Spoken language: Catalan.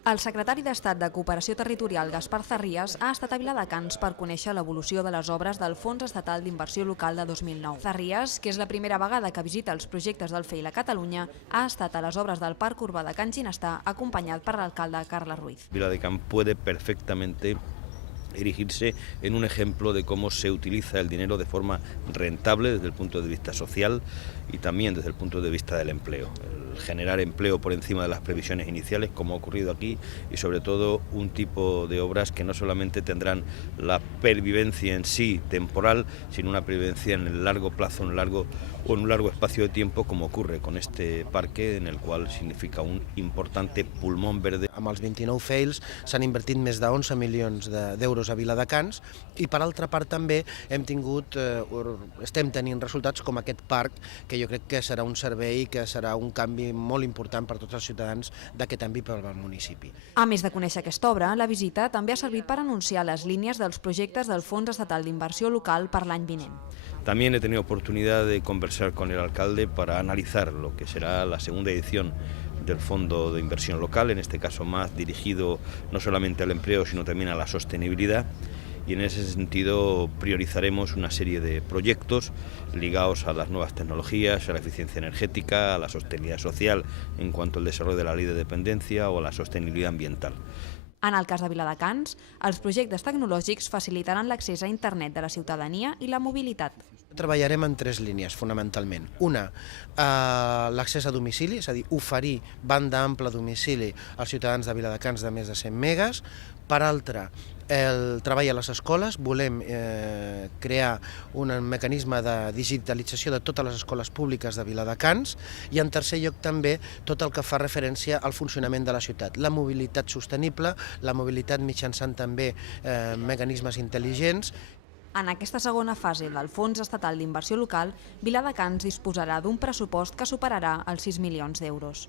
El secretari d'Estat de Cooperació Territorial, Gaspar Zarrías, ha estat a Viladecans per conèixer l'evolució de les obres del Fons Estatal d'Inversió Local de 2009. Zarrías, que és la primera vegada que visita els projectes del FEIL a Catalunya, ha estat a les obres del Parc Urbà de Can Ginestar acompanyat per l'alcalde Carles Ruiz. Viladecans puede perfectamente erigirse en un ejemplo de cómo se utiliza el dinero de forma rentable desde el punto de vista social y también desde el punto de vista del empleo. El generar empleo por encima de las previsiones iniciales, como ha ocurrido aquí, y sobre todo un tipo de obras que no solamente tendrán la pervivencia en sí temporal, sino una pervivencia en el largo plazo, en un largo espacio de tiempo, como ocurre con este parque, en el cual significa un importante pulmón verde. Amb els 29 FEILs s'han invertit més de 11 milions d'euros a Viladecans i per altra part també estem tenint resultats com aquest parc, que jo crec que serà un servei, que serà un canvi molt important per tots els ciutadans d'aquest àmbit per al municipi. A més de conèixer aquesta obra, la visita també ha servit per anunciar les línies dels projectes del Fons Estatal d'Inversió Local per l'any vinent. También he tenido oportunidad de conversar con el alcalde para analizar lo que será la segunda edición del Fondo de Inversión Local, en este caso más dirigido no solamente al empleo, sino también a la sostenibilidad. Y en ese sentido priorizaremos una serie de proyectos ligados a las nuevas tecnologías, a la eficiencia energética, a la sostenibilidad social en cuanto al desarrollo de la ley de dependencia o a la sostenibilidad ambiental. En el cas de Viladecans, els projectes tecnològics facilitaran l'accés a internet de la ciutadania i la mobilitat. Treballarem en 3 línies, fonamentalment. Una, l'accés a domicili, és a dir, oferir banda ampla a domicili als ciutadans de Viladecans de més de 100 megas. Per altra, el treball a les escoles. Volem crear un mecanisme de digitalització de totes les escoles públiques de Viladecans i en tercer lloc també tot el que fa referència al funcionament de la ciutat. La mobilitat sostenible, la mobilitat mitjançant també mecanismes intel·ligents. En aquesta segona fase del Fons Estatal d'Inversió Local, Viladecans disposarà d'un pressupost que superarà els 6 milions d'euros.